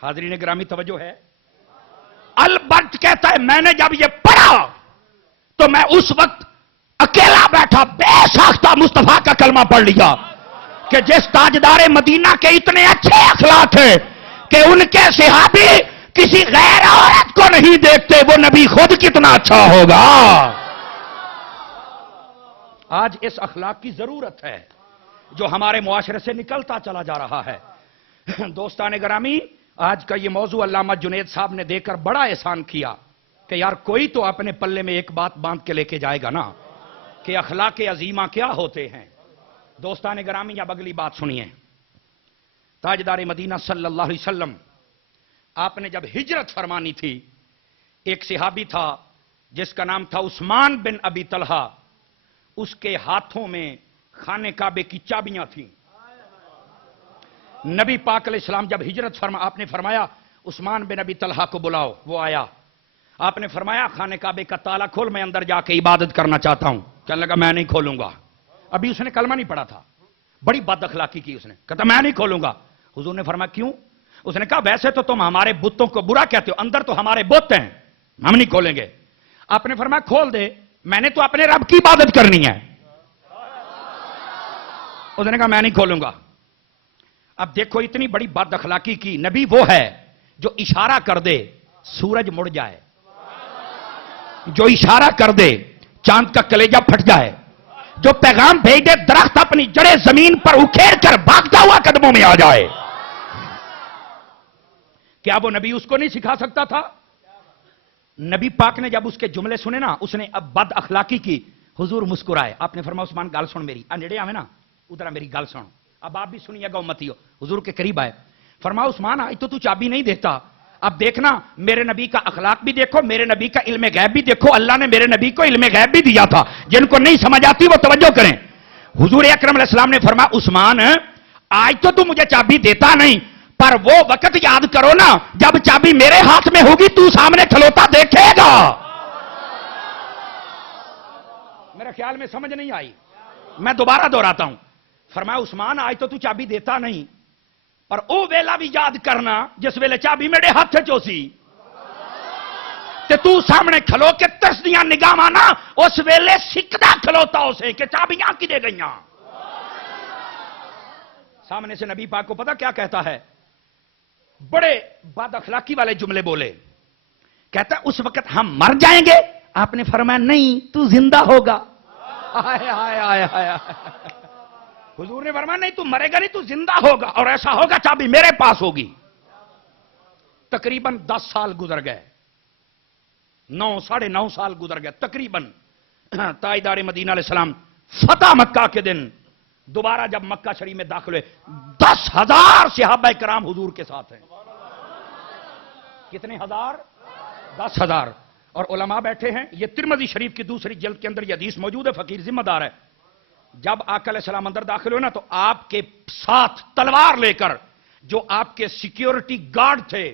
حاضرین گرامی توجہ ہے. البرٹ کہتا ہے میں نے جب یہ پڑھا تو میں اس وقت اکیلا بیٹھا بے ساختہ مصطفیٰ کا کلمہ پڑھ لیا کہ جس تاجدار مدینہ کے اتنے اچھے اخلاق ہیں کہ ان کے صحابی کسی غیر عورت کو نہیں دیکھتے، وہ نبی خود کتنا اچھا ہوگا. آج اس اخلاق کی ضرورت ہے جو ہمارے معاشرے سے نکلتا چلا جا رہا ہے. دوستان گرامی، آج کا یہ موضوع علامہ جنید صاحب نے دے کر بڑا احسان کیا کہ یار کوئی تو اپنے پلے میں ایک بات باندھ کے لے کے جائے گا نا کہ اخلاق عظیمہ کیا ہوتے ہیں. دوستان گرامی اب اگلی بات سنیے. تاجدار مدینہ صلی اللہ علیہ وسلم آپ نے جب ہجرت فرمانی تھی، ایک صحابی تھا جس کا نام تھا عثمان بن ابی طلحہ، اس کے ہاتھوں میں خانے کعبے کی چابیاں تھیں. نبی پاک علیہ السلام جب ہجرت آپ نے فرمایا عثمان بن ابی طلحہ کو بلاؤ. وہ آیا. آپ نے فرمایا خانے کعبے کا تالا کھول، میں اندر جا کے عبادت کرنا چاہتا ہوں. کہنے لگا میں نہیں کھولوں گا. ابھی اس نے کلمہ نہیں پڑھا تھا، بڑی بد اخلاقی کی اس نے. کہتا میں نہیں کھولوں گا. حضور نے فرمایا کیوں؟ اس نے کہا ویسے تو تم ہمارے بتوں کو برا کہتے ہو، اندر تو ہمارے بت ہیں، ہم نہیں کھولیں گے. آپ نے فرمایا کھول دے، میں نے تو اپنے رب کی عبادت کرنی ہے. اس نے کہا میں نہیں کھولوں گا. اب دیکھو اتنی بڑی بد اخلاقی کی. نبی وہ ہے جو اشارہ کر دے سورج مڑ جائے، جو اشارہ کر دے چاند کا کلیجہ پھٹ جائے، جو پیغام بھیج دے درخت اپنی جڑیں زمین پر اکھیڑ کر بھاگتا ہوا قدموں میں آ جائے. کیا وہ نبی اس کو نہیں سکھا سکتا تھا؟ نبی پاک نے جب اس کے جملے سنے نا، اس نے اب بد اخلاقی کی. حضور مسکرائے. آپ نے فرمایا عثمان گل سن میری، نیڑے آوے نا ادھر میری گل سن. اب آپ بھی سنیے گا امتی ہو. حضور کے قریب آئے. فرمایا عثمان آج تو چابی نہیں دیکھتا، اب دیکھنا میرے نبی کا اخلاق بھی دیکھو، میرے نبی کا علم غیب بھی دیکھو. اللہ نے میرے نبی کو علم غیب بھی دیا تھا، جن کو نہیں سمجھ آتی وہ توجہ کریں. حضور اکرم علیہ السلام نے فرمایا عثمان آج تو مجھے چابی دیتا نہیں، پر وہ وقت یاد کرو نا جب چابی میرے ہاتھ میں ہوگی تو سامنے کھلوتا دیکھے گا. میرے خیال میں سمجھ نہیں آئی، میں دوبارہ دہراتا ہوں. فرمایا عثمان آج تو چابی دیتا نہیں، پر او ویلا بھی یاد کرنا جس ویلے چابی میرے ہاتھ چوسی تے تو سامنے کھلو کے ترسدیاں نگاہ نا، اس ویلے سکدا کھلوتا اسے کہ چابیاں کدے گئیاں. سامنے سے نبی پاک کو پتا کیا کہتا ہے؟ بڑے بد اخلاقی والے جملے بولے. کہتا ہے اس وقت ہم مر جائیں گے. آپ نے فرمایا نہیں، تو زندہ ہوگا. آئے آئے آئے آئے. حضور نے فرمایا نہیں تو مرے گا نہیں، تو زندہ ہوگا، اور ایسا ہوگا چابی میرے پاس ہوگی. تقریباً 10 سال گزر گئے، 9 سال گزر گئے تقریباً. تاجدار مدینہ علیہ السلام فتح مکہ کے دن دوبارہ جب مکہ شریف میں داخل ہوئے، 10,000 صحابہ کرام حضور کے ساتھ ہیں. کتنے ہزار؟ 10,000. اور علماء بیٹھے ہیں. یہ ترمذی شریف کی دوسری جلد کے اندر یہ حدیث موجود ہے، فقیر ذمہ دار ہے. جب آقا علیہ السلام اندر داخل ہوئے نا تو آپ کے ساتھ تلوار لے کر جو آپ کے سیکیورٹی گارڈ تھے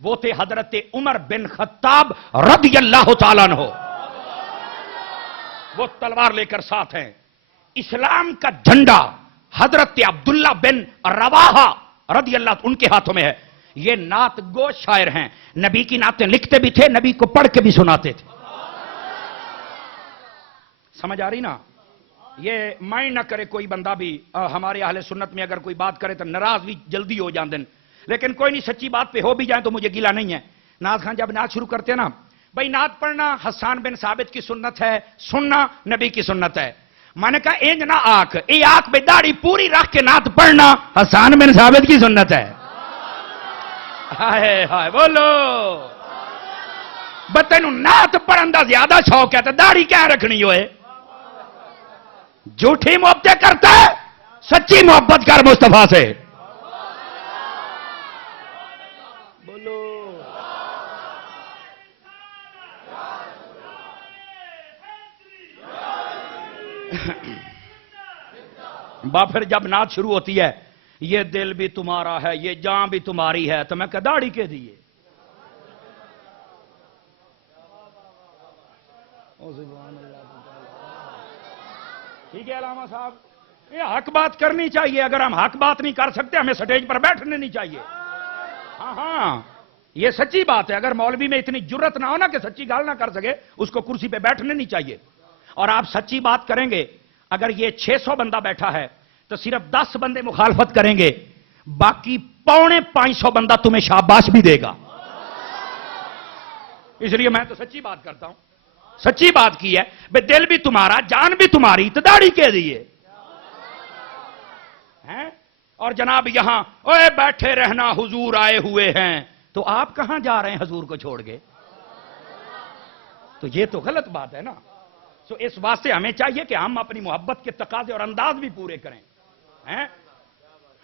وہ تھے حضرت عمر بن خطاب رضی اللہ تعالیٰ عنہ. وہ تلوار لے کر ساتھ ہیں. اسلام کا جھنڈا حضرت عبداللہ بن رواحہ رضی اللہ ان کے ہاتھوں میں ہے. یہ نعت گو شاعر ہیں، نبی کی نعتیں لکھتے بھی تھے، نبی کو پڑھ کے بھی سناتے تھے. سمجھ آ رہی نا؟ یہ مائنڈ نہ کرے کوئی بندہ بھی. ہمارے اہل سنت میں اگر کوئی بات کرے تو ناراض بھی جلدی ہو جاندے، لیکن کوئی نہیں، سچی بات پہ ہو بھی جائیں تو مجھے گیلا نہیں ہے. نعت خان جب نعت شروع کرتے ہیں نا، بھائی نعت پڑھنا حسان بن ثابت کی سنت ہے، سننا نبی کی سنت ہے. میں نے کہا اینج نہ آنکھ، اے آنکھ بے داڑھی پوری رکھ کے نعت پڑھنا حسان بن ثابت کی سنت ہے. ہائے ہائے بولو. بتینو نعت پڑھن دا زیادہ شوق ہے تو داڑھی کیا رکھنی ہوئے؟ جھوٹی محبتیں کرتا ہے، سچی محبت کر مصطفیٰ سے. بولو. پھر جب نعت شروع ہوتی ہے، یہ دل بھی تمہارا ہے، یہ جان بھی تمہاری ہے، تو میں کہ داڑھی کے دیے. ٹھیک ہے علامہ صاحب، یہ حق بات کرنی چاہیے. اگر ہم حق بات نہیں کر سکتے ہمیں سٹیج پر بیٹھنے نہیں چاہیے. ہاں یہ سچی بات ہے. اگر مولوی میں اتنی جرت نہ ہو نا کہ سچی گال نہ کر سکے, اس کو کرسی پہ بیٹھنے نہیں چاہیے. اور آپ سچی بات کریں گے, اگر یہ 600 بندہ بیٹھا ہے تو صرف 10 بندے مخالفت کریں گے, باقی 450 بندہ تمہیں شاباش بھی دے گا. اس لیے میں تو سچی بات کرتا ہوں. سچی بات کی ہے بے, دل بھی تمہارا, جان بھی تمہاری, تداڑی کے دیے ہیں. اور جناب یہاں اوے بیٹھے رہنا حضور آئے ہوئے ہیں, تو آپ کہاں جا رہے ہیں حضور کو چھوڑ کے؟ تو یہ تو غلط بات ہے نا. سو اس واسطے ہمیں چاہیے کہ ہم اپنی محبت کے تقاضے اور انداز بھی پورے کریں.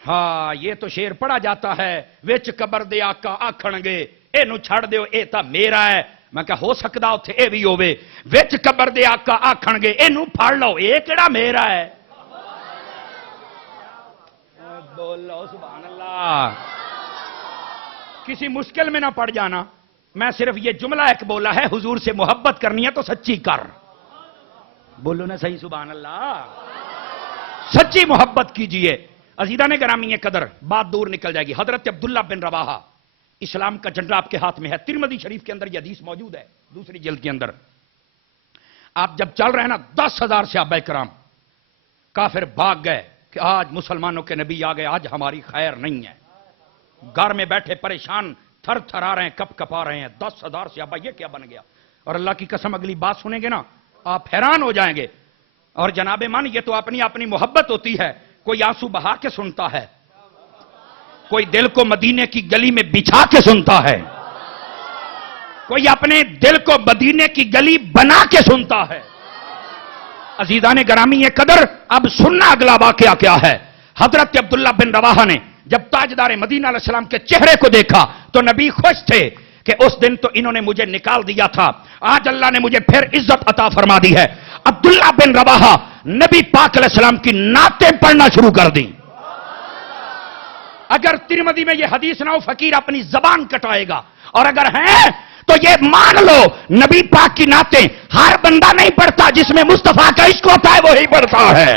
ہاں یہ تو شعر پڑھا جاتا ہے, وچ قبر دے آقا آکھن گے اے نو چھڑ دیو اے تا میرا ہے. میں کہا ہو سکتا اتھے اے بھی ہووے, وچ قبر دے آقا آکھن گے اے نو پھڑ لو اے کیڑا میرا ہے. بولو سبحان اللہ. کسی مشکل میں نہ پڑ جانا. میں صرف یہ جملہ ایک بولا ہے, حضور سے محبت کرنی ہے تو سچی کر. بولو نا صحیح سبحان اللہ. سچی محبت کیجئے. عزیزان گرامی قدر, بات دور نکل جائے گی. حضرت عبداللہ بن رواحہ, اسلام کا جھنڈا آپ کے ہاتھ میں ہے. ترمذی شریف کے اندر یہ حدیث موجود ہے, دوسری جلد کے اندر. آپ جب چل رہے ہیں نا, 10,000 صحابہ کرام کافر بھاگ گئے کہ آج مسلمانوں کے نبی آ گئے, آج ہماری خیر نہیں ہے. گھر میں بیٹھے پریشان تھر تھر آ رہے ہیں, کپ کپا رہے ہیں. 10,000 صحابہ, یہ کیا بن گیا؟ اور اللہ کی قسم اگلی بات سنیں گے نا آپ حیران ہو جائیں گے. اور جناب من, یہ تو اپنی اپنی محبت ہوتی ہے. کوئی آنسو بہا کے سنتا ہے, کوئی دل کو مدینے کی گلی میں بچھا کے سنتا ہے, کوئی اپنے دل کو مدینے کی گلی بنا کے سنتا ہے. عزیزان گرامی قدر, اب سننا اگلا واقعہ کیا ہے. حضرت عبداللہ بن رواحہ نے جب تاجدار مدینہ علیہ السلام کے چہرے کو دیکھا تو نبی خوش تھے کہ اس دن تو انہوں نے مجھے نکال دیا تھا, آج اللہ نے مجھے پھر عزت عطا فرما دی ہے. عبداللہ بن رواحہ نبی پاک علیہ السلام کی نعتیں پڑھنا شروع کر دی. اگر ترمذی میں یہ حدیث نہ ہو, فقیر اپنی زبان کٹائے گا. اور اگر ہیں تو یہ مان لو, نبی پاک کی نعتیں ہر بندہ نہیں پڑھتا, جس میں مصطفیٰ کا عشق ہوتا ہے وہی پڑھتا ہے.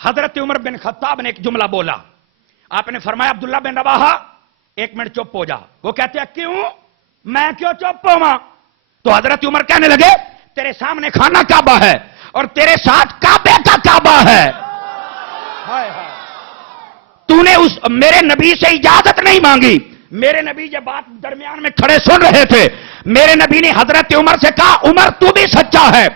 حضرت عمر بن خطاب نے ایک جملہ بولا. آپ نے فرمایا عبداللہ بن رواحہ 1 منٹ چپ ہو جا. وہ کہتے ہیں کیوں, میں کیوں چپ ہوں؟ تو حضرت عمر کہنے لگے تیرے سامنے خانہ کعبہ ہے اور تیرے ساتھ کعبے کا کعبہ ہے. تو نے میرے نبی سے اجازت نہیں مانگی. میرے نبی یہ بات درمیان میں کھڑے سن رہے تھے. میرے نبی نے حضرت عمر سے کہا عمر تو بھی سچا ہے,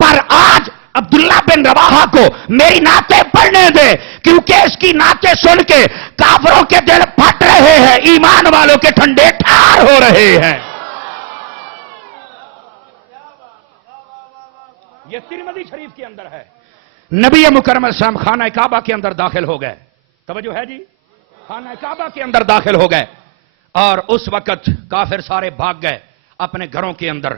پر آج عبداللہ بن رواحہ کو میری نعتیں پڑھنے دے, کیونکہ اس کی نعتیں سن کے کافروں کے دل پھٹ رہے ہیں, ایمان والوں کے ٹھنڈے ٹھار ہو رہے ہیں. یہ ترمذی شریف کے اندر ہے. نبی مکرم علیہ السلام خانہ کعبہ کے اندر داخل ہو گئے. توجہ ہے جی, خانہ کعبہ کے اندر داخل ہو گئے. اور اس وقت کافر سارے بھاگ گئے اپنے گھروں کے اندر.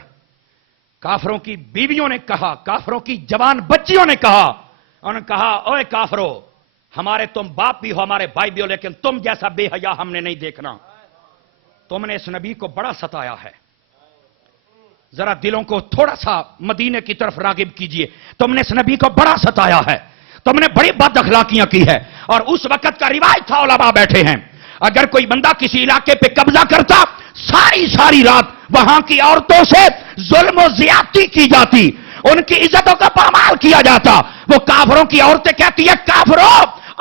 کافروں کی بیویوں نے کہا, کافروں کی جوان بچیوں نے کہا, انہوں نے کہا اوے کافرو, ہمارے تم باپ بھی ہو, ہمارے بھائی بھی ہو, لیکن تم جیسا بے حیا ہم نے نہیں دیکھنا. تم نے اس نبی کو بڑا ستایا ہے. ذرا دلوں کو تھوڑا سا مدینے کی طرف راغب کیجئے. تم نے اس نبی کو بڑا ستایا ہے, تم نے بڑی بد اخلاقیاں کی ہے. اور اس وقت کا روایت تھا, علماء بیٹھے ہیں, اگر کوئی بندہ کسی علاقے پہ قبضہ کرتا, ساری رات وہاں کی عورتوں سے ظلم و زیادتی کی جاتی, ان کی عزتوں کا پامال کیا جاتا. وہ کافروں کی عورتیں کہتی ہے کافروں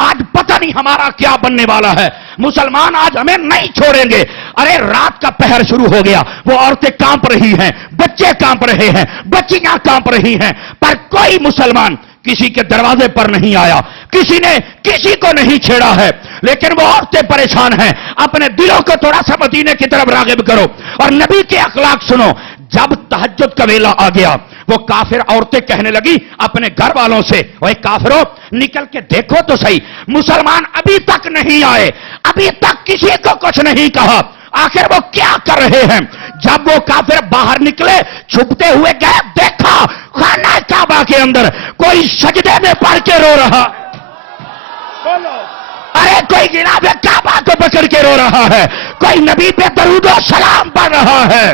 آج پتہ نہیں ہمارا کیا بننے والا ہے, مسلمان آج ہمیں نہیں چھوڑیں گے. ارے رات کا پہر شروع ہو گیا, وہ عورتیں کانپ رہی ہیں, بچے کانپ رہے ہیں, بچیاں کانپ رہی ہیں, پر کوئی مسلمان کسی کے دروازے پر نہیں آیا, کسی نے کسی کو نہیں چھیڑا ہے. لیکن وہ عورتیں پریشان ہیں. اپنے دلوں کو تھوڑا سا مدینے کی طرف راغب کرو اور نبی کے اخلاق سنو. جب تہجد کا ویلا آ گیا, وہ کافر عورتیں کہنے لگی اپنے گھر والوں سے, اوے کافروں نکل کے دیکھو تو صحیح, مسلمان ابھی تک نہیں آئے, ابھی تک کسی کو کچھ نہیں کہا, آخر وہ کیا کر رہے ہیں. جب وہ کافر باہر نکلے, چھپتے ہوئے گئے, دیکھا خانہ کعبہ کے اندر کوئی سجدے میں پڑ کے رو رہا. بولو, ارے کوئی جناب کعبہ کو پکڑ کے رو رہا ہے, کوئی نبی پہ درود و سلام پڑھ رہا ہے.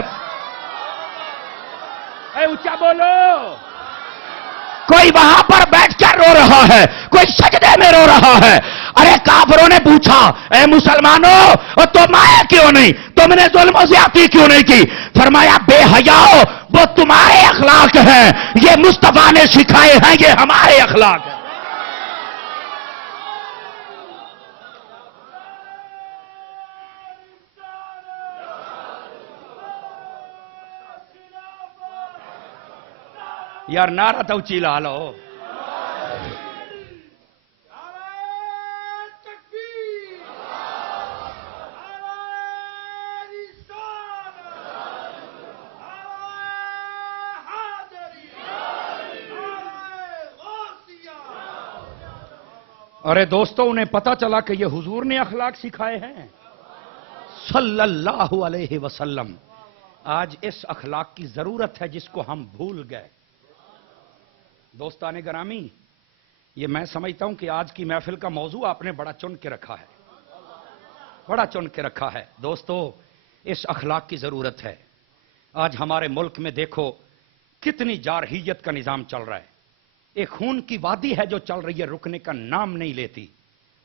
اے اونچا بولو, کوئی وہاں پر بیٹھ کر رو رہا ہے، کوئی سجدے میں رو رہا ہے۔ ارے کافروں نے پوچھا اے مسلمانوں اور تم آئے کیوں نہیں، تم نے ظلم و زیادتی کیوں نہیں کی؟ فرمایا بے حیاؤ، وہ تمہارے اخلاق ہیں، یہ مصطفیٰ نے سکھائے ہیں، یہ ہمارے اخلاق ہیں۔ یار نعرہ تو چیلا لو۔ ارے دوستو انہیں پتا چلا کہ یہ حضور نے اخلاق سکھائے ہیں صلی اللہ علیہ وسلم۔ آج اس اخلاق کی ضرورت ہے جس کو ہم بھول گئے۔ دوستان گرامی، یہ میں سمجھتا ہوں کہ آج کی محفل کا موضوع آپ نے بڑا چن کے رکھا ہے، بڑا چن کے رکھا ہے۔ دوستو اس اخلاق کی ضرورت ہے۔ آج ہمارے ملک میں دیکھو کتنی جارحیت کا نظام چل رہا ہے، ایک خون کی وادی ہے جو چل رہی ہے، رکنے کا نام نہیں لیتی۔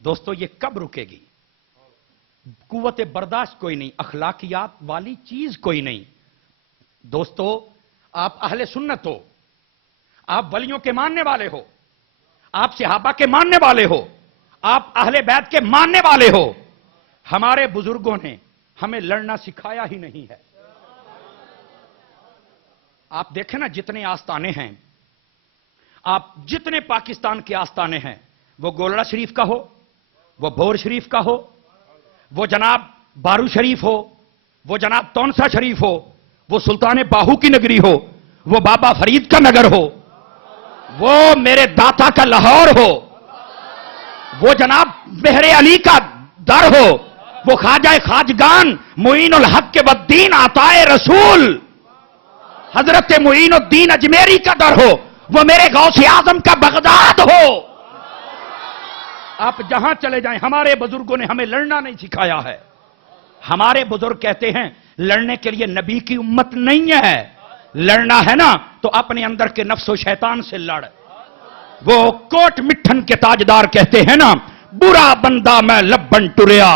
دوستو یہ کب رکے گی؟ قوت برداشت کوئی نہیں، اخلاقیات والی چیز کوئی نہیں۔ دوستو آپ اہل سنت ہو، آپ ولیوں کے ماننے والے ہو، آپ صحابہ کے ماننے والے ہو، آپ اہل بیت کے ماننے والے ہو۔ ہمارے بزرگوں نے ہمیں لڑنا سکھایا ہی نہیں ہے۔ آپ دیکھیں نا جتنے آستانے ہیں، آپ جتنے پاکستان کے آستانے ہیں، وہ گولڑا شریف کا ہو، وہ بھور شریف کا ہو، وہ جناب بارو شریف ہو، وہ جناب تونسا شریف ہو، وہ سلطان باہو کی نگری ہو، وہ بابا فرید کا نگر ہو، وہ میرے داتا کا لاہور ہو، وہ جناب بحر علی کا در ہو، وہ خواجہ خواجگان معین الحق کے بدین عطائے رسول حضرت معین الدین اجمیری کا در ہو، وہ میرے غوث اعظم کا بغداد ہو۔ آپ جہاں چلے جائیں، ہمارے بزرگوں نے ہمیں لڑنا نہیں سکھایا ہے۔ ہمارے بزرگ کہتے ہیں لڑنے کے لیے نبی کی امت نہیں ہے، لڑنا ہے نا تو اپنے اندر کے نفس و شیطان سے لڑ۔ وہ کوٹ مٹھن کے تاجدار کہتے ہیں نا، برا بندہ میں لبن ٹریا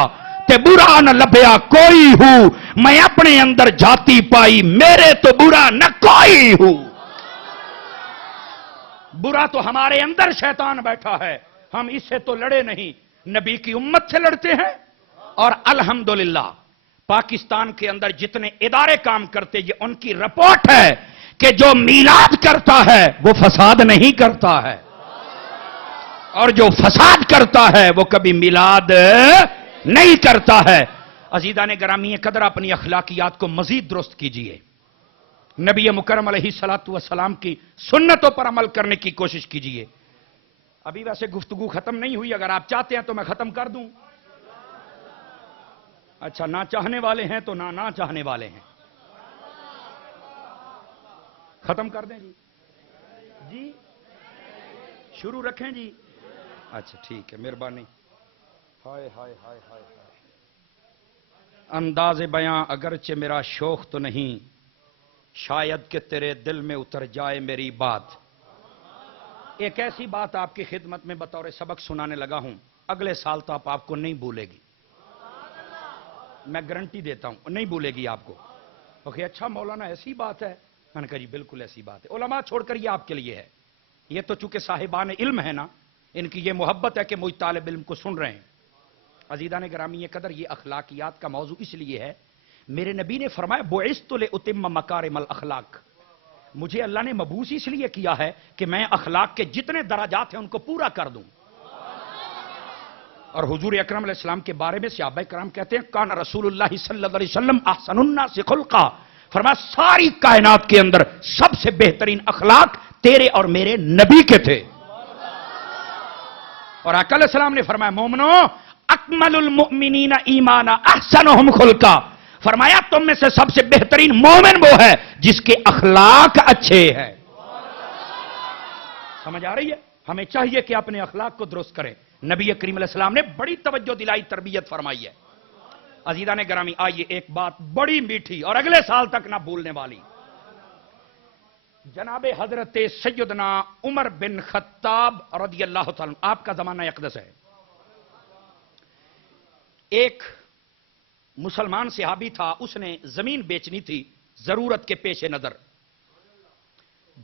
تے برا نہ لبیا کوئی ہوں، میں اپنے اندر جاتی پائی میرے تو برا نہ کوئی ہوں۔ برا تو ہمارے اندر شیطان بیٹھا ہے، ہم اس سے تو لڑے نہیں، نبی کی امت سے لڑتے ہیں۔ اور الحمدللہ پاکستان کے اندر جتنے ادارے کام کرتے، یہ ان کی رپورٹ ہے کہ جو میلاد کرتا ہے وہ فساد نہیں کرتا ہے، اور جو فساد کرتا ہے وہ کبھی میلاد نہیں کرتا ہے۔ عزیزان گرامی قدر، اپنی اخلاقیات کو مزید درست کیجئے، نبی مکرم علیہ الصلوۃ والسلام کی سنتوں پر عمل کرنے کی کوشش کیجئے۔ ابھی ویسے گفتگو ختم نہیں ہوئی، اگر آپ چاہتے ہیں تو میں ختم کر دوں۔ اچھا، نہ چاہنے والے ہیں تو نہ چاہنے والے ہیں، ختم کر دیں جی شروع رکھیں جی؟ اچھا ٹھیک ہے، مہربانی۔ ہائے ہائے ہائے ہائے ہائے، انداز بیاں اگرچہ میرا شوق تو نہیں، شاید کہ تیرے دل میں اتر جائے میری بات۔ ایک ایسی بات آپ کی خدمت میں بطور سبق سنانے لگا ہوں، اگلے سال تو آپ کو نہیں بھولے گی، میں گارنٹی دیتا ہوں نہیں بھولے گی آپ کو۔ اوکے، اچھا مولانا ایسی بات ہے؟ میں نے کہا جی بالکل ایسی بات ہے، علماء چھوڑ کر یہ آپ کے لیے ہے، یہ تو چونکہ صاحبان علم ہے نا، ان کی یہ محبت ہے کہ مجھ طالب علم کو سن رہے ہیں۔ عزیزان گرامی قدر، یہ اخلاقیات کا موضوع اس لیے ہے، میرے نبی نے فرمایا بعثت لاتم مکارم الاخلاق، مجھے اللہ نے مبعوث اس لیے کیا ہے کہ میں اخلاق کے جتنے درجات ہیں ان کو پورا کر دوں۔ اور حضور اکرم علیہ السلام کے بارے میں صحابہ کرام کہتے ہیں کان رسول اللہ صلی اللہ علیہ وسلم احسن الناس خلقا، فرمایا ساری کائنات کے اندر سب سے بہترین اخلاق تیرے اور میرے نبی کے تھے۔ اور آقا علیہ السلام نے فرمایا مومنو اکمل المؤمنین ایمانا احسنہم خلقا، فرمایا تم میں سے سب سے بہترین مومن وہ ہے جس کے اخلاق اچھے ہیں۔ سمجھ آ رہی ہے؟ ہمیں چاہیے کہ اپنے اخلاق کو درست کریں۔ نبی کریم علیہ السلام نے بڑی توجہ دلائی، تربیت فرمائی ہے۔ عزیزان گرامی آئیے ایک بات بڑی میٹھی اور اگلے سال تک نہ بھولنے والی، جناب حضرت سیدنا عمر بن خطاب رضی اللہ تعالیٰ آپ کا زمانہ اقدس ہے. ایک مسلمان صحابی تھا, اس نے زمین بیچنی تھی ضرورت کے پیش نظر.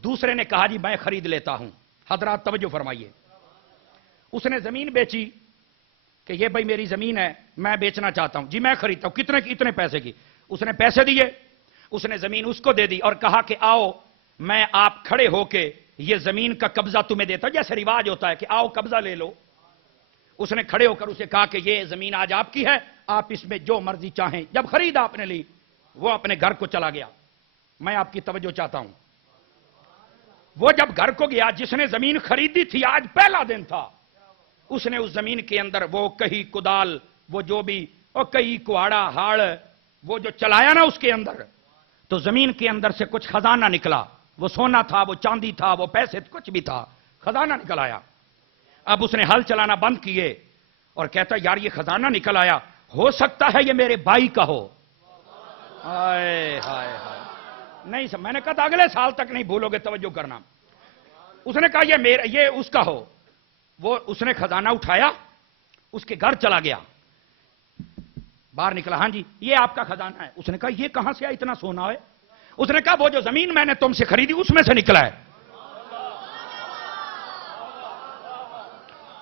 دوسرے نے کہا جی میں خرید لیتا ہوں. حضرات توجہ فرمائیے, اس نے زمین بیچی کہ یہ بھائی میری زمین ہے, میں بیچنا چاہتا ہوں, جی میں خریدتا ہوں, کتنے کی, اتنے پیسے کی. اس نے پیسے دیے, اس نے زمین اس کو دے دی اور کہا کہ آؤ میں آپ کھڑے ہو کے یہ زمین کا قبضہ تمہیں دیتا ہوں, جیسے رواج ہوتا ہے کہ آؤ قبضہ لے لو. اس نے کھڑے ہو کر اسے کہا کہ یہ زمین آج آپ کی ہے, آپ اس میں جو مرضی چاہیں. جب خریدا آپ نے لی, وہ اپنے گھر کو چلا گیا. میں آپ کی توجہ چاہتا ہوں, وہ جب گھر کو گیا, جس نے زمین خریدی تھی, آج پہلا دن تھا, اس نے اس زمین کے اندر وہ کہی کدال, وہ جو بھی, اور کئی کہاڑا ہاڑ, وہ جو چلایا نا اس کے اندر, تو زمین کے اندر سے کچھ خزانہ نکلا. وہ سونا تھا, وہ چاندی تھا, وہ پیسے, کچھ بھی تھا, خزانہ نکل آیا. اب اس نے ہل چلانا بند کیے اور کہتا یار یہ خزانہ نکل آیا, ہو سکتا ہے یہ میرے بھائی کا ہو. ہائے ہائے ہائے, نہیں سب, میں نے کہا اگلے سال تک نہیں بھولو گے, توجہ کرنا. اس نے کہا یہ اس کا ہو. وہ اس نے خزانہ اٹھایا, اس کے گھر چلا گیا, باہر نکلا, ہاں جی یہ آپ کا خزانہ ہے. اس نے کہا یہ کہاں سے آیا اتنا سونا ہے؟ اس نے کہا وہ جو زمین میں نے تم سے خریدی اس میں سے نکلا ہے.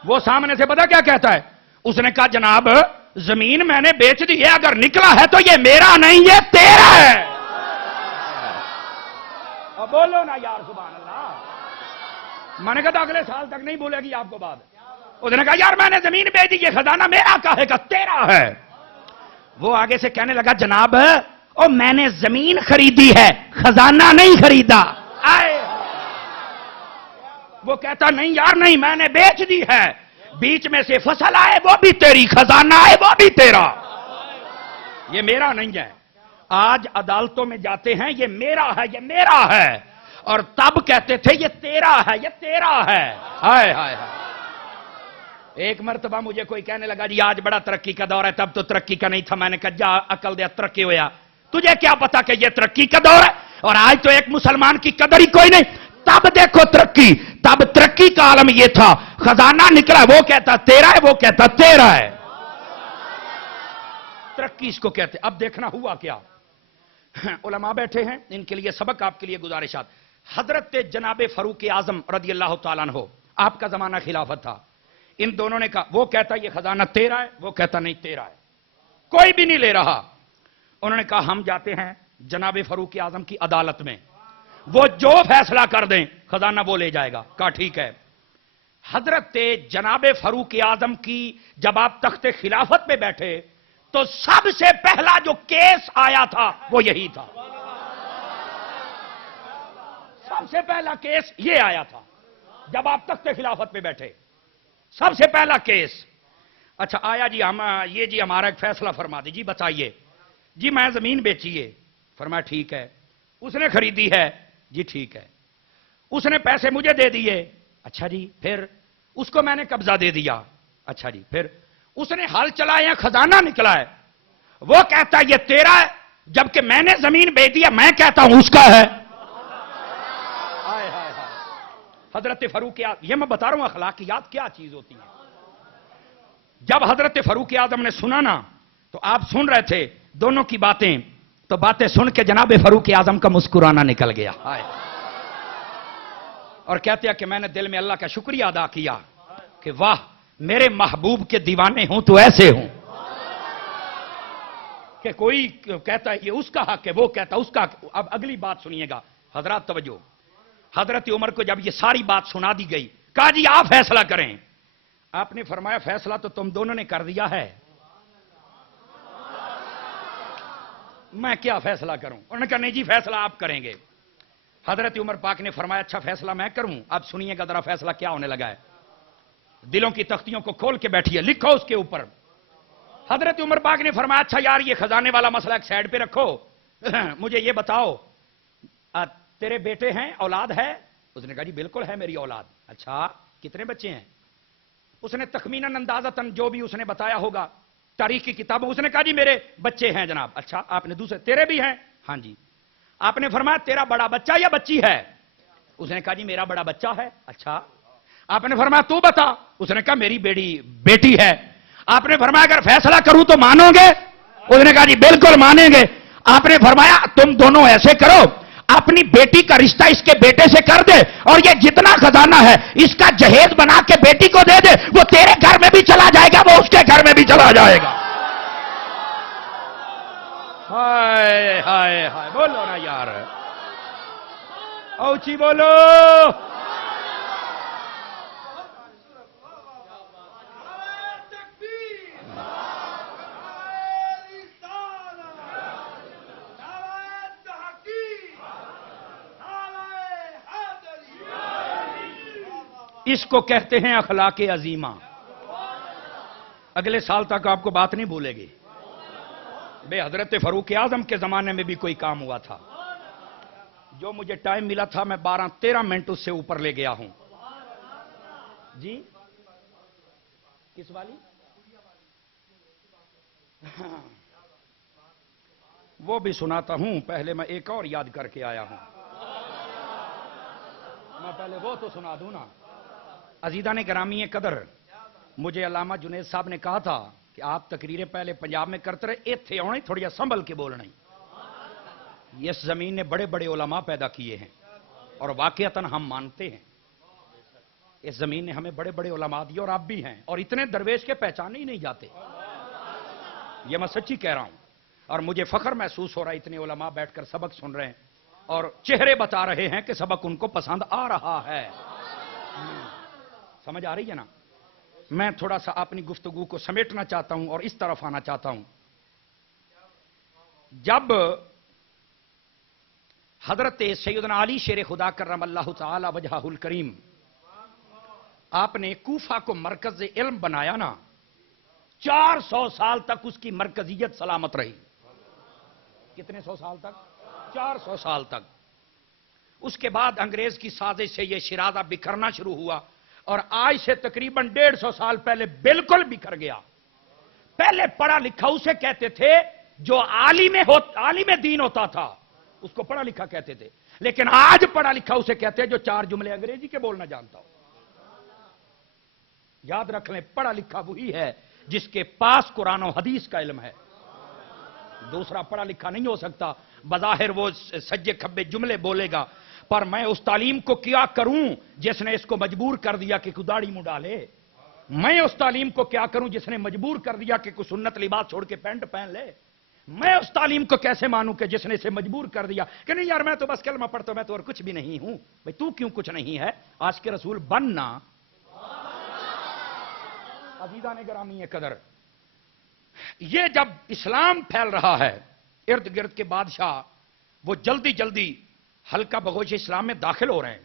وہ سامنے سے پتا کیا کہتا ہے؟ اس نے کہا جناب زمین میں نے بیچ دی ہے, اگر نکلا ہے تو یہ میرا نہیں, یہ تیرا ہے. اور بولو نا یار سبحان اللہ. میں نے کہا اگلے سال تک نہیں بولے گی آپ کو بات. اس نے کہا یار میں نے زمین بیچ دی, یہ خزانہ میرا کہے گا, تیرا ہے. وہ آگے سے کہنے لگا جناب او میں نے زمین خریدی ہے, خزانہ نہیں خریدا. وہ کہتا نہیں یار نہیں, میں نے بیچ دی ہے, بیچ میں سے فصل آئے وہ بھی تیری, خزانہ آئے وہ بھی تیرا, یہ میرا نہیں ہے. آج عدالتوں میں جاتے ہیں یہ میرا ہے, یہ میرا ہے, اور تب کہتے تھے یہ تیرا ہے, یہ تیرا ہے. ہائے ہائے ہائے. ایک مرتبہ مجھے کوئی کہنے لگا جی آج بڑا ترقی کا دور ہے, تب تو ترقی کا نہیں تھا. میں نے کہا جا عقل دے, ترقی ہویا, تجھے کیا پتا کہ یہ ترقی کا دور ہے, اور آج تو ایک مسلمان کی قدر ہی کوئی نہیں. تب دیکھو ترقی, تب ترقی کا عالم یہ تھا, خزانہ نکلا, وہ کہتا تیرا ہے, وہ کہتا تیرا ہے. ترقی اس کو کہتے. اب دیکھنا ہوا کیا, علماء بیٹھے ہیں, ان کے لیے سبق, آپ کے لیے گزارشات. حضرت جناب فاروق اعظم رضی اللہ تعالیٰ عنہ, آپ کا زمانہ خلافت تھا. ان دونوں نے کہا, وہ کہتا یہ خزانہ تیرا ہے, وہ کہتا نہیں تیرا ہے, کوئی بھی نہیں لے رہا. انہوں نے کہا ہم جاتے ہیں جناب فاروق اعظم کی عدالت میں, وہ جو فیصلہ کر دیں خزانہ وہ لے جائے گا. کہا ٹھیک ہے. حضرت جناب فاروق اعظم کی جب آپ تخت خلافت پہ بیٹھے تو سب سے پہلا جو کیس آیا تھا وہ یہی تھا. سب سے پہلا کیس یہ آیا تھا جب آپ تخت خلافت پہ بیٹھے, سب سے پہلا کیس. اچھا آیا جی, ہم یہ جی ہمارا ایک فیصلہ فرما دی, جی بتائیے. جی میں زمین بیچی ہے. فرمایا ٹھیک ہے. اس نے خریدی ہے. جی ٹھیک ہے. اس نے پیسے مجھے دے دیے. اچھا جی. پھر اس کو میں نے قبضہ دے دیا. اچھا جی. پھر اس نے ہل چلایا, خزانہ نکلا ہے, وہ کہتا ہے یہ تیرا ہے, جبکہ میں نے زمین بیچ دیا, میں کہتا ہوں اس کا ہے. حضرت فاروق اعظم, یہ میں بتا رہا ہوں اخلاقیات کیا چیز ہوتی ہے. جب حضرت فاروق اعظم نے سنا نا, تو آپ سن رہے تھے دونوں کی باتیں, تو باتیں سن کے جناب فاروق اعظم کا مسکرانا نکل گیا. اور کہتے ہیں کہ میں نے دل میں اللہ کا شکریہ ادا کیا کہ واہ میرے محبوب کے دیوانے ہوں تو ایسے ہوں, کہ کوئی کہتا ہے یہ اس کا حق ہے, وہ کہتا ہے اس کا حق. اب اگلی بات سنیے گا حضرات, توجہ. حضرت عمر کو جب یہ ساری بات سنا دی گئی, کہا جی آپ فیصلہ کریں. آپ نے فرمایا فیصلہ تو تم دونوں نے کر دیا ہے, میں کیا فیصلہ کروں. انہوں نے کہا نہیں جی فیصلہ آپ کریں گے. حضرت عمر پاک نے فرمایا اچھا فیصلہ میں کروں. اب سنیے گا ذرا فیصلہ کیا ہونے لگا ہے. دلوں کی تختیوں کو کھول کے بیٹھیے, لکھو اس کے اوپر. حضرت عمر پاک نے فرمایا اچھا یار یہ خزانے والا مسئلہ ایک سائڈ پہ رکھو, مجھے یہ بتاؤ تیرے بیٹے ہیں, اولاد ہے؟ اس نے کہا جی بالکل ہے میری اولاد. اچھا کتنے بچے ہیں؟ اس نے تخمیناً اندازتاً جو بھی اس نے بتایا ہوگا تاریخ کی کتابوں, اس نے کہا جی میرے بچے ہیں جناب. اچھا آپ نے دوسرے تیرے بھی ہیں؟ ہاں جی. آپ نے فرمایا تیرا بڑا بچہ یا بچی ہے؟ اس نے کہا جی میرا بڑا بچہ ہے. اچھا. آپ نے فرمایا تو بتا. اس نے کہا میری بیٹی ہے. آپ نے فرمایا اگر فیصلہ کروں تو مانو گے؟ اس نے کہا جی بالکل مانیں گے. آپ نے فرمایا تم دونوں ایسے کرو, اپنی بیٹی کا رشتہ اس کے بیٹے سے کر دے, اور یہ جتنا خزانہ ہے اس کا جہیز بنا کے بیٹی کو دے دے, وہ تیرے گھر میں بھی چلا جائے گا, وہ اس کے گھر میں بھی چلا جائے گا. ہائے ہائے ہائے, بولو نا یار, اوچی بولو. اس کو کہتے ہیں اخلاق عظیمہ. اگلے سال تک آپ کو بات نہیں بھولے گی. بے حضرت فاروق اعظم کے زمانے میں بھی کوئی کام ہوا تھا. جو مجھے ٹائم ملا تھا میں 12-13 منٹ اس سے اوپر لے گیا ہوں. جی کس والی؟ وہ بھی سناتا ہوں. پہلے میں ایک اور یاد کر کے آیا ہوں. میں پہلے وہ تو سنا دوں نا. عزیزان گرامی قدر, مجھے علامہ جنید صاحب نے کہا تھا کہ آپ تقریریں پہلے پنجاب میں کرتے رہے, ایتھے آنے تھوڑی سنبھل کے بولنا. اس زمین نے بڑے بڑے علماء پیدا کیے ہیں اور واقعتاً ہم مانتے ہیں اس زمین نے ہمیں بڑے بڑے علماء دیے, اور آپ بھی ہیں, اور اتنے درویش کے پہچانے ہی نہیں جاتے. یہ میں سچی کہہ رہا ہوں, اور مجھے فخر محسوس ہو رہا ہے اتنے علماء بیٹھ کر سبق سن رہے ہیں اور چہرے بتا رہے ہیں کہ سبق ان کو پسند آ رہا ہے. سمجھ آ رہی ہے نا؟ میں تھوڑا سا اپنی گفتگو کو سمیٹنا چاہتا ہوں اور اس طرف آنا چاہتا ہوں. جب حضرت سیدنا علی شیر خدا کرم اللہ تعالی وجہہ الکریم آپ نے کوفہ کو مرکز علم بنایا نا, 400 سال تک اس کی مرکزیت سلامت رہی. کتنے سو سال تک؟ 400 سال تک. اس کے بعد انگریز کی سازش سے یہ شیرازہ بکھرنا شروع ہوا, اور آج سے تقریباً 150 سال پہلے بالکل بکھر گیا. پہلے پڑھا لکھا اسے کہتے تھے جو عالم دین ہوتا تھا, اس کو پڑھا لکھا کہتے تھے. لیکن آج پڑھا لکھا اسے کہتے ہیں جو 4 جملے انگریزی کے بولنا جانتا ہو. یاد رکھ لیں, پڑھا لکھا وہی ہے جس کے پاس قرآن و حدیث کا علم ہے. دوسرا پڑھا لکھا نہیں ہو سکتا. بظاہر وہ سجے کھبے جملے بولے گا, پر میں اس تعلیم کو کیا کروں جس نے اس کو مجبور کر دیا کہ داڑھی منہ ڈالے. میں اس تعلیم کو کیا کروں جس نے مجبور کر دیا کہ کوئی سنت لباس چھوڑ کے پینٹ پہن لے. میں اس تعلیم کو کیسے مانوں کہ جس نے اسے مجبور کر دیا کہ نہیں یار میں تو بس کلمہ پڑھتا ہوں, میں تو اور کچھ بھی نہیں ہوں. بھئی تو کیوں کچھ نہیں ہے؟ آج کے رسول بننا. عزیزان گرامی قدر, یہ جب اسلام پھیل رہا ہے, ارد گرد کے بادشاہ وہ جلدی جلدی حلقہ بگوش اسلام میں داخل ہو رہے ہیں.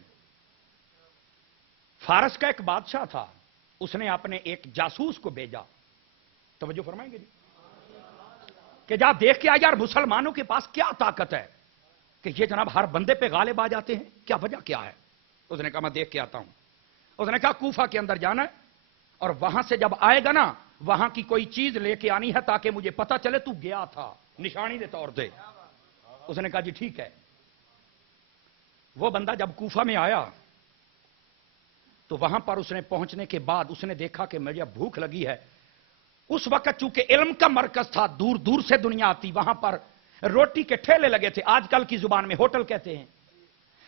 فارس کا ایک بادشاہ تھا, اس نے اپنے ایک جاسوس کو بھیجا. توجہ فرمائیں گے جی, کہ جا دیکھ کے آ یار مسلمانوں کے پاس کیا طاقت ہے کہ یہ جناب ہر بندے پہ غالب آ جاتے ہیں, کیا وجہ کیا ہے؟ اس نے کہا میں دیکھ کے آتا ہوں. اس نے کہا کوفہ کے اندر جانا ہے, اور وہاں سے جب آئے گا نا وہاں کی کوئی چیز لے کے آنی ہے تاکہ مجھے پتا چلے تو گیا تھا, نشانی دے طور پہ. اس نے کہا جی ٹھیک ہے. وہ بندہ جب کوفہ میں آیا تو وہاں پر اس نے پہنچنے کے بعد اس نے دیکھا کہ مجھے بھوک لگی ہے. اس وقت چونکہ علم کا مرکز تھا, دور دور سے دنیا آتی, وہاں پر روٹی کے ٹھیلے لگے تھے, آج کل کی زبان میں ہوٹل کہتے ہیں.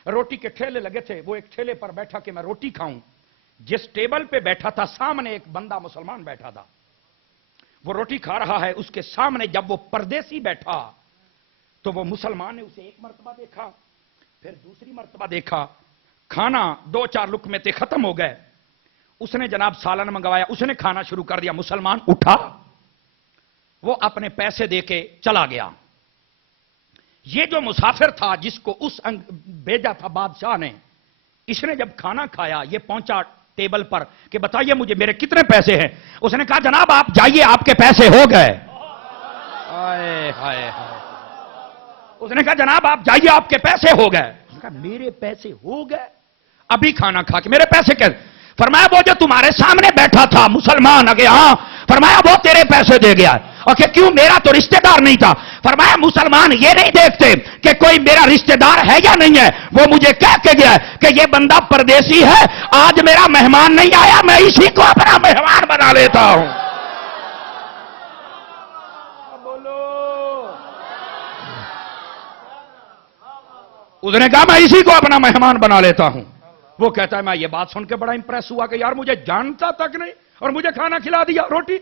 روٹی کے ٹھیلے لگے تھے, وہ ایک ٹھیلے پر بیٹھا کہ میں روٹی کھاؤں. جس ٹیبل پہ بیٹھا تھا سامنے ایک بندہ مسلمان بیٹھا تھا, وہ روٹی کھا رہا ہے. اس کے سامنے جب وہ پردیسی بیٹھا تو وہ مسلمان نے اسے ایک مرتبہ دیکھا, پھر دوسری مرتبہ دیکھا. کھانا 2-4 لقمے تھے, ختم ہو گئے. اس نے جناب سالن منگوایا, اس نے کھانا شروع کر دیا. مسلمان اٹھا, وہ اپنے پیسے دے کے چلا گیا. یہ جو مسافر تھا جس کو اس بھیجا تھا بادشاہ نے, اس نے جب کھانا کھایا یہ پہنچا ٹیبل پر کہ بتائیے مجھے میرے کتنے پیسے ہیں. اس نے کہا جناب آپ جائیے آپ کے پیسے ہو گئے. اس نے کہا جناب آپ جائیے آپ کے پیسے ہو گئے. اس نے کہا میرے پیسے ہو گئے, ابھی کھانا کھا کے میرے پیسے کیسے؟ فرمایا وہ جو تمہارے سامنے بیٹھا تھا مسلمان اگے ہاں، فرمایا وہ تیرے پیسے دے گیا اور کہ کیوں میرا تو رشتہ دار نہیں تھا. فرمایا مسلمان یہ نہیں دیکھتے کہ کوئی میرا رشتہ دار ہے یا نہیں ہے، وہ مجھے کہہ کے گیا کہ یہ بندہ پردیسی ہے، آج میرا مہمان نہیں آیا، میں اسی کو اپنا مہمان بنا لیتا ہوں. اس نے کہا میں اسی کو اپنا مہمان بنا لیتا ہوں. وہ کہتا ہے میں یہ بات سن کے بڑا امپریس ہوا کہ یار مجھے جانتا تک نہیں اور مجھے کھانا کھلا دیا، روٹی.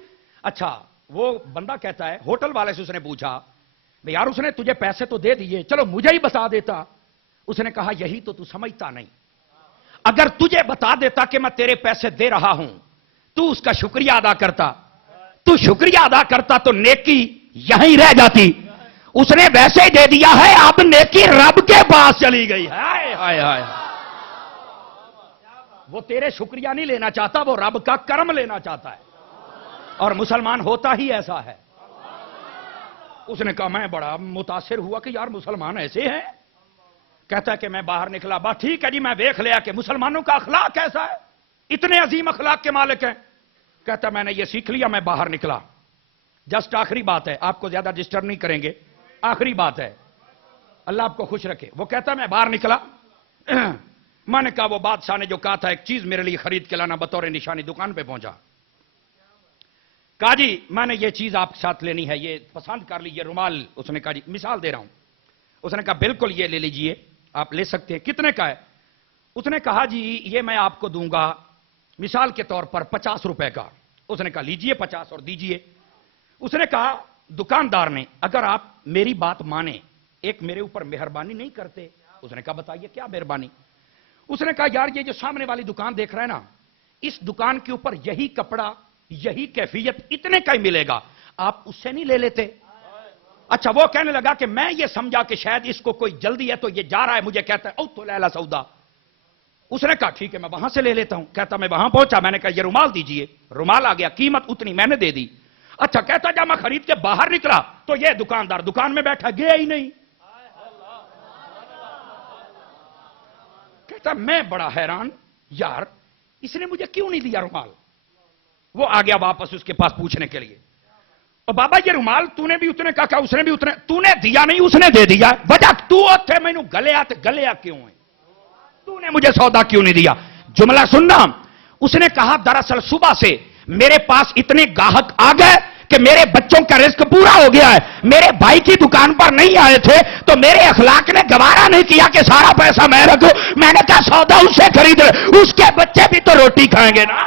اچھا وہ بندہ کہتا ہے ہوٹل والے سے اس نے پوچھا یار اس نے تجھے پیسے تو دے دیے، چلو مجھے ہی بتا دیتا. اس نے کہا یہی تو سمجھتا نہیں، اگر تجھے بتا دیتا کہ میں تیرے پیسے دے رہا ہوں تو اس کا شکریہ ادا کرتا، تو شکریہ ادا کرتا تو نیکی یہیں رہ جاتی. اس نے ویسے ہی دے دیا ہے، اب نیکی رب کے پاس چلی گئی. ہائے ہائے ہائے، وہ تیرے شکریہ نہیں لینا چاہتا، وہ رب کا کرم لینا چاہتا ہے. اور مسلمان ہوتا ہی ایسا ہے. اس نے کہا میں بڑا متاثر ہوا کہ یار مسلمان ایسے ہیں. کہتا ہے کہ میں باہر نکلا، بات ٹھیک ہے جی میں دیکھ لیا کہ مسلمانوں کا اخلاق کیسا ہے، اتنے عظیم اخلاق کے مالک ہیں. کہتا ہے میں نے یہ سیکھ لیا، میں باہر نکلا. جسٹ آخری بات ہے، آپ کو زیادہ ڈسٹرب نہیں کریں گے، آخری بات ہے، اللہ آپ کو خوش رکھے. وہ کہتا ہے میں باہر نکلا، میں نے کہا وہ بادشاہ نے جو کہا تھا ایک چیز میرے لیے خرید کے لانا، بطور نشانی دکان پہ پہنچا. کہا جی میں نے یہ چیز آپ کے ساتھ لینی ہے، یہ پسند کر لی، یہ رومال. اس نے کہا جی مثال دے رہا ہوں. اس نے کہا بالکل یہ لے لیجئے، آپ لے سکتے ہیں. کتنے کا ہے؟ اس نے کہا جی یہ میں آپ کو دوں گا مثال کے طور پر 50 روپے کا. اس نے کہا لیجئے 50 اور دیجئے. اس نے کہا دکاندار نے اگر آپ میری بات مانیں، ایک میرے اوپر مہربانی نہیں کرتے. اس نے کہا بتائیے کیا مہربانی؟ اس نے کہا یار یہ جو سامنے والی دکان دیکھ رہا ہے نا، اس دکان کے اوپر یہی کپڑا یہی کیفیت اتنے کا ہی ملے گا، آپ اس سے نہیں لے لیتے؟ اچھا وہ کہنے لگا کہ میں یہ سمجھا کہ شاید اس کو کوئی جلدی ہے تو یہ جا رہا ہے، مجھے کہتا ہے او تو لیلا سودا. اس نے کہا ٹھیک ہے میں وہاں سے لے لیتا ہوں. کہتا میں وہاں پہنچا، میں نے کہا یہ رومال دیجئے. رومال آ گیا، قیمت اتنی میں نے دے دی. اچھا کہتا جب میں خرید کے باہر نکلا تو یہ دکاندار دکان میں بیٹھا، گیا ہی نہیں. کہتا میں بڑا حیران، یار اس نے مجھے کیوں نہیں دیا رومال. وہ آ گیا واپس اس کے پاس پوچھنے کے لیے، اور بابا یہ رومال تو نے بھی اتنے کا اس نے بھی اتنے، تو نے دیا نہیں اس نے دے دیا، وجہ تو تھے مینوں گلیا تے گلیا کیوں ہے، تو نے مجھے سودا کیوں نہیں دیا. جملہ سننا، اس نے کہا دراصل صبح سے میرے پاس اتنے گاہک آ گئے کہ میرے بچوں کا رزق پورا ہو گیا ہے، میرے بھائی کی دکان پر نہیں آئے تھے تو میرے اخلاق نے گوارا نہیں کیا کہ سارا پیسہ میں رکھوں. میں نے کہا سودا اس سے خرید لے، اس کے بچے بھی تو روٹی کھائیں گے نا.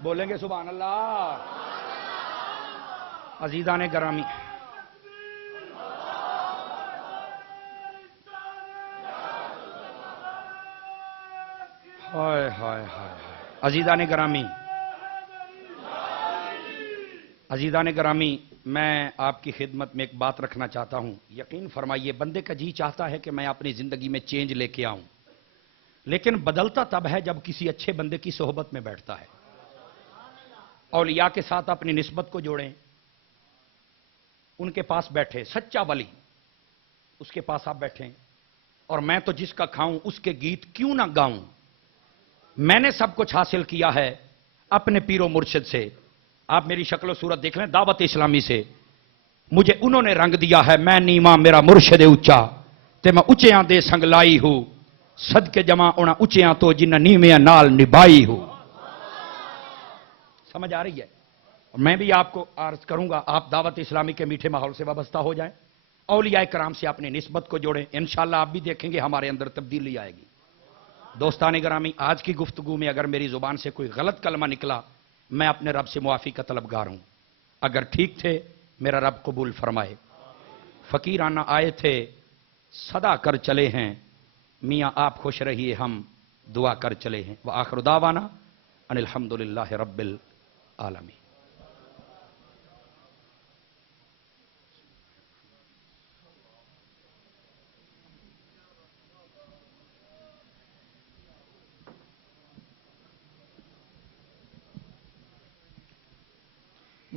بولیں گے سبحان اللہ. عزیزان گرامی، ہائے ہائے ہائے، عزیزان گرامی، عزیزان گرامی، میں آپ کی خدمت میں ایک بات رکھنا چاہتا ہوں. یقین فرمائیے بندے کا جی چاہتا ہے کہ میں اپنی زندگی میں چینج لے کے آؤں، لیکن بدلتا تب ہے جب کسی اچھے بندے کی صحبت میں بیٹھتا ہے. اولیاء کے ساتھ اپنی نسبت کو جوڑیں، ان کے پاس بیٹھے، سچا ولی اس کے پاس آپ بیٹھیں. اور میں تو جس کا کھاؤں اس کے گیت کیوں نہ گاؤں، میں نے سب کچھ حاصل کیا ہے اپنے پیر و مرشد سے. آپ میری شکل و صورت دیکھ لیں، دعوت اسلامی سے مجھے انہوں نے رنگ دیا ہے. میں نیما میرا مرشد اچا تے میں اچیاں دے سنگ لائی ہوں، صدقے جمع اونا اچیاں تو جنہ نیمیاں نال نبائی ہوں. سمجھ آ رہی ہے؟ میں بھی آپ کو عرض کروں گا آپ دعوت اسلامی کے میٹھے ماحول سے وابستہ ہو جائیں، اولیاء کرام سے اپنی نسبت کو جوڑیں، انشاءاللہ آپ بھی دیکھیں گے ہمارے اندر تبدیلی آئے گی. دوستان گرامی، آج کی گفتگو میں اگر میری زبان سے کوئی غلط کلمہ نکلا، میں اپنے رب سے معافی کا طلبگار ہوں. اگر ٹھیک تھے میرا رب قبول فرمائے. فقیرانہ آئے تھے صدا کر چلے ہیں، میاں آپ خوش رہیے ہم دعا کر چلے ہیں. وآخر دعوانا ان الحمدللہ رب العالمین.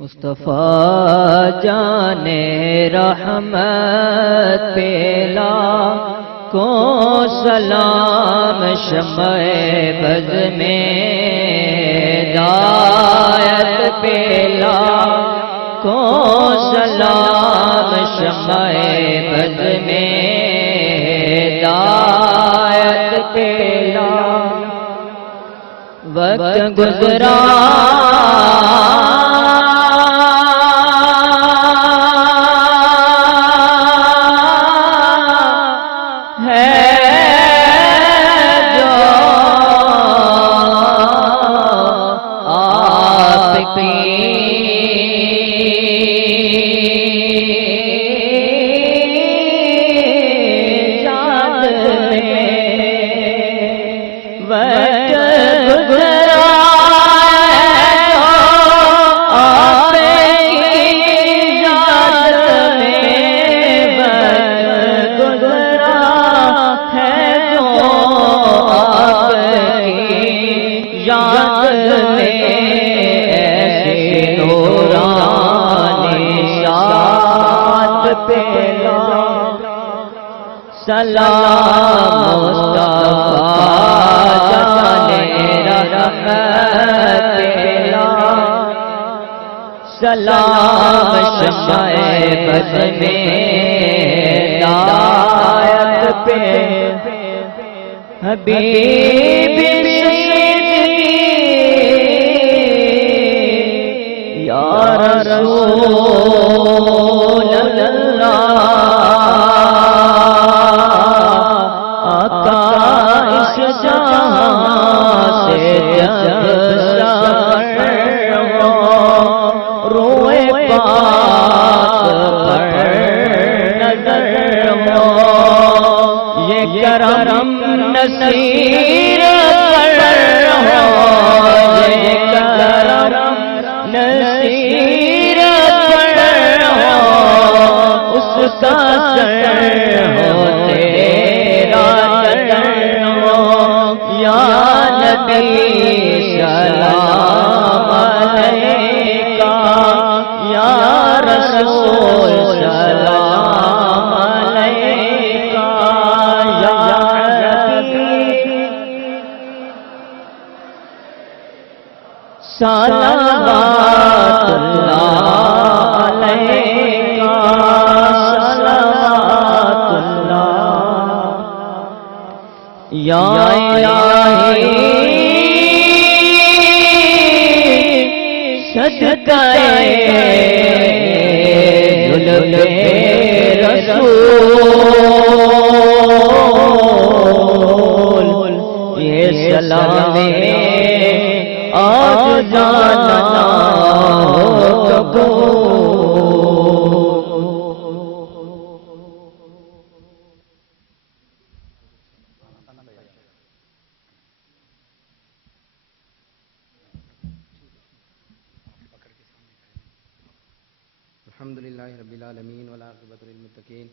مصطفیٰ جان رحمت پیلا کو سلام شمع بز میں ہدایت پیلا کو سلام شمع بز میں ہدایت پیلا وقت گزرا سلام مصطفیٰ جان رحمت پیلا سلام شمع بز میں ہدایت پہ حبیب یا رسول اللہ کرم نصیر پر ہو یہ کرم نصیر پر ہو اس کا سر ہو تیرا در ہو یا نبی سلام علیکہ یا رسول سلام علیکہ صلوات اللہ علیکہ صلوات اللہ یا الہی صدقہ زلف رسول یہ سلام آج جانا ہو الحمدللہ رب العالمین والعاقبۃ للمتقین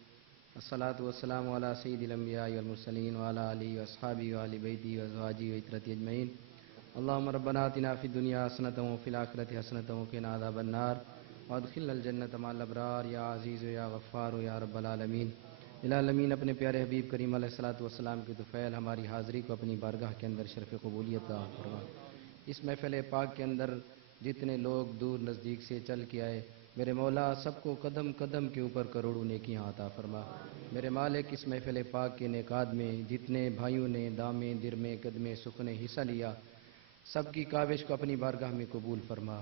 الصلاۃ والسلام علی سید الانبیاء والمرسلین وعلی آلہ واصحابہ وآل بیتہ وازواجہ وعترتہ اجمعین اللہم ربنا آتنا فی الدنیا حسنۃ وفی الآخرۃ حسنۃ وقنا عذاب النار وادخلنا الجنۃ مع الابرار یا عزیز یا غفار یا رب العالمین العالمین اپنے پیارے حبیب کریم علیہ الصلوۃ والسلام کے طفیل ہماری حاضری کو اپنی بارگاہ کے اندر شرف قبولیت عطا فرما۔ اس محفل پاک کے اندر جتنے لوگ دور نزدیک سے چل کے آئے میرے مولا سب کو قدم قدم کے اوپر کروڑوں نیکیاں عطا فرما۔ میرے مالک اس محفل پاک کے انعقاد میں جتنے بھائیوں نے دامے درمے قدمے سخنے حصہ لیا سب کی کاوش کو اپنی بارگاہ میں قبول فرما،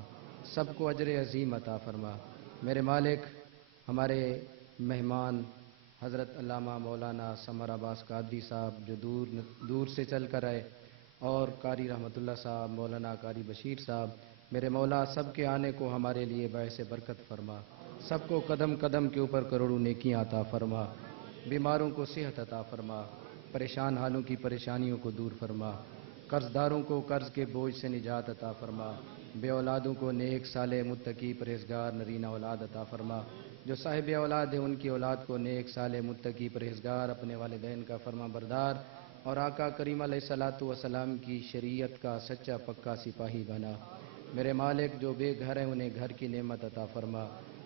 سب کو اجر عظیم عطا فرما۔ میرے مالک ہمارے مہمان حضرت علامہ مولانا سمر عباس قادری صاحب جو دور سے چل کر آئے اور قاری رحمت اللہ صاحب مولانا قاری بشیر صاحب میرے مولا سب کے آنے کو ہمارے لیے باعث برکت فرما، سب کو قدم قدم کے اوپر کروڑوں نیکیاں عطا فرما، بیماروں کو صحت عطا فرما، پریشان حالوں کی پریشانیوں کو دور فرما، قرض داروں کو قرض کے بوجھ سے نجات عطا فرما، بے اولادوں کو نیک صالح متقی پرہیزگار نرینہ اولاد عطا فرما، جو صاحب اولاد ہیں ان کی اولاد کو نیک صالح متقی پرہیزگار اپنے والدین کا فرما بردار اور آقا کریم علیہ الصلوۃ والسلام کی شریعت کا سچا پکا سپاہی بنا۔ میرے مالک جو بے گھر ہیں انہیں گھر کی نعمت عطا فرما،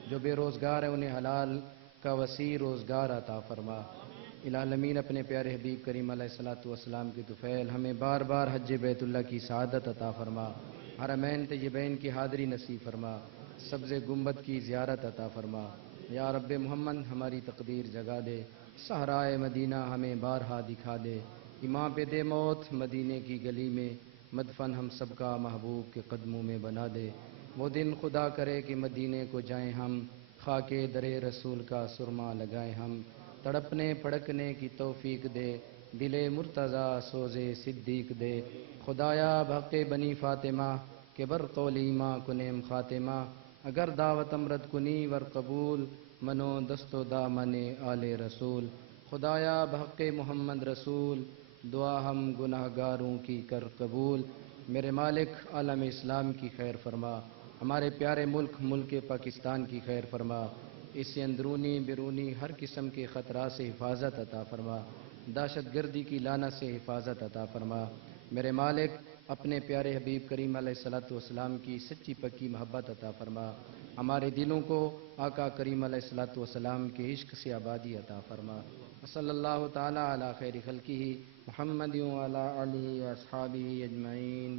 جو بے روزگار ہیں انہیں حلال کا وسیع روزگار عطا فرما۔ العالمین اپنے پیارے حبیب کریم علیہ الصلوۃ والسلام کی طفیل ہمیں بار بار حج بیت اللہ کی سعادت عطا فرما، حرمین طیبین کی حاضری نصیب فرما، سبز گنبد کی زیارت عطا فرما۔ یا رب محمد ہماری تقدیر جگا دے، صحرائے مدینہ ہمیں بارہا دکھا دے، امام پہ دے موت مدینے کی گلی میں، مدفن ہم سب کا محبوب کے قدموں میں بنا دے۔ وہ دن خدا کرے کہ مدینے کو جائیں ہم، خاک درے رسول کا سرما لگائیں ہم، تڑپنے پڑکنے کی توفیق دے، دل مرتضی سوزے صدیق دے۔ خدایا بحق بنی فاطمہ کہ بر قولیما کنیم خاتمہ، اگر دعوت امرد کنی ور قبول، منو دست و دامن آل رسول۔ خدایا بحق محمد رسول، دعا ہم گناہ گاروں کی کر قبول۔ میرے مالک عالم اسلام کی خیر فرما، ہمارے پیارے ملک پاکستان کی خیر فرما، اس سے اندرونی بیرونی ہر قسم کے خطرات سے حفاظت عطا فرما، دہشت گردی کی لعنت سے حفاظت عطا فرما۔ میرے مالک اپنے پیارے حبیب کریم علیہ الصلوۃ والسلام کی سچی پکی محبت عطا فرما، ہمارے دلوں کو آقا کریم علیہ الصلوۃ والسلام کے عشق سے آبادی عطا فرما۔ صلی اللہ تعالی علی خیر خلقہ محمد وعلی آلہ واصحابہ اجمعین۔